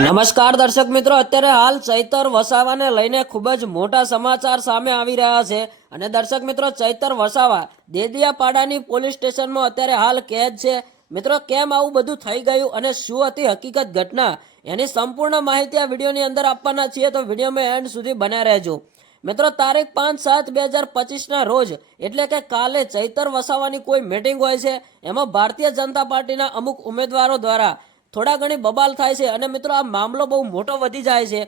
નમસ્કાર દર્શક મિત્રો, અત્યારે હાલ ચૈતર વસાવાને લઈને ખૂબ જ મોટા સમાચાર સામે આવી રહ્યા છે. અને દર્શક મિત્રો, ચૈતર વસાવા દેદિયાપાડાની પોલીસ સ્ટેશનમાં અત્યારે હાલ કેદ છે. મિત્રો, કેમ આવું બધું થઈ ગયું અને શું હતી હકીકત ઘટના? એની સંપૂર્ણ માહિતી આ વિડીયોની અંદર આપવાના છીએ, તો વિડીયોમાં એન્ડ સુધી બન્યા રહેજો. મિત્રો, તારીખ પાંચ સાત બે હજાર પચીસના રોજ, એટલે કે કાલે ચૈતર વસાવાની કોઈ મિટિંગ હોય છે. એમાં ભારતીય જનતા પાર્ટીના અમુક ઉમેદવારો દ્વારા થોડા ઘણી બબાલ થાય છે અને મિત્રો આ મામલો બહુ મોટો વધી જાય છે.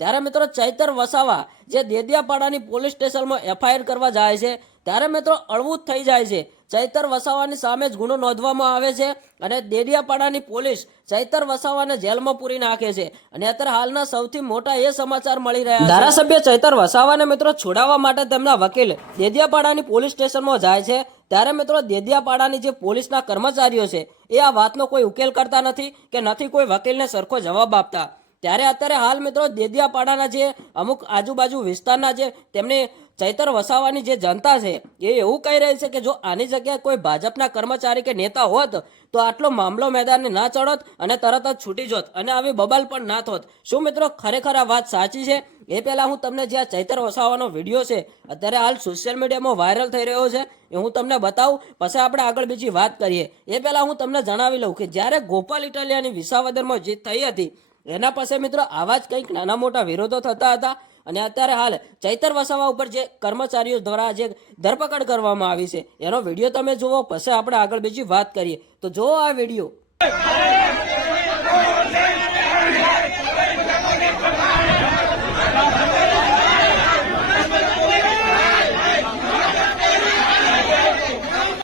ત્યારે મિત્રો ચૈતર વસાવા જે દેદિયાપાડાની પોલીસ સ્ટેશનમાં એફઆઈઆર કરવા જાય છે, ત્યારે મિત્રો અળવું થઈ જાય છે. ચૈતર વસાવાની સામે જ ગુનો નોંધવામાં આવે છે અને દેડિયાપાડાની પોલીસ ચૈતર વસાવાને જેલમાં પૂરી નાખે છે. અને અત્યારે હાલના સૌથી મોટા એ સમાચાર મળી રહ્યા છે. ધારાસભ્ય ચૈતર વસાવાને મિત્રો છોડાવવા માટે તેમના વકીલ દેદિયાપાડાની પોલીસ સ્ટેશનમાં જાય છે. ત્યારે મિત્રો દેદિયાપાડાની જે પોલીસના કર્મચારીઓ છે, એ આ વાતનો કોઈ ઉકેલ કરતા નથી કે નથી કોઈ વકીલને સરખો જવાબ આપતા. ત્યારે અત્યારે હાલ મિત્રો દેદિયાપાડાના જે અમુક આજુબાજુ વિસ્તારના જે તેમની ચૈતર વસાવાની જે જનતા છે, એ એવું કહી રહી છે કે જો આની જગ્યાએ કોઈ ભાજપના કર્મચારી કે નેતા હોત, તો આટલો મામલો મેદાને ના ચડત અને તરત જ છૂટી જોત અને આવી બબાલ પણ ના થોત. શું મિત્રો ખરેખર આ વાત સાચી છે? એ પહેલાં હું તમને જે આ ચૈતર વસાવાનો વીડિયો છે, અત્યારે હાલ સોશિયલ મીડિયામાં વાયરલ થઈ રહ્યો છે, એ હું તમને બતાવું, પછી આપણે આગળ બીજી વાત કરીએ. એ પહેલાં હું તમને જણાવી લઉં કે જ્યારે ગોપાલ ઇટાલિયાની વિસાવદરમાં જીત થઈ હતી, એના પાસે મિત્રો આવા જ કંઈક નાના મોટા વિરોધો થતા હતા. અને અત્યારે હાલ ચૈતર વસાવા ઉપર જે કર્મચારીઓ દ્વારા જે ધરપકડ કરવામાં આવી છે, એનો વીડિયો તમે જુઓ, પછી આપણે આગળ બીજી વાત કરીએ. તો જુઓ આ વીડિયો.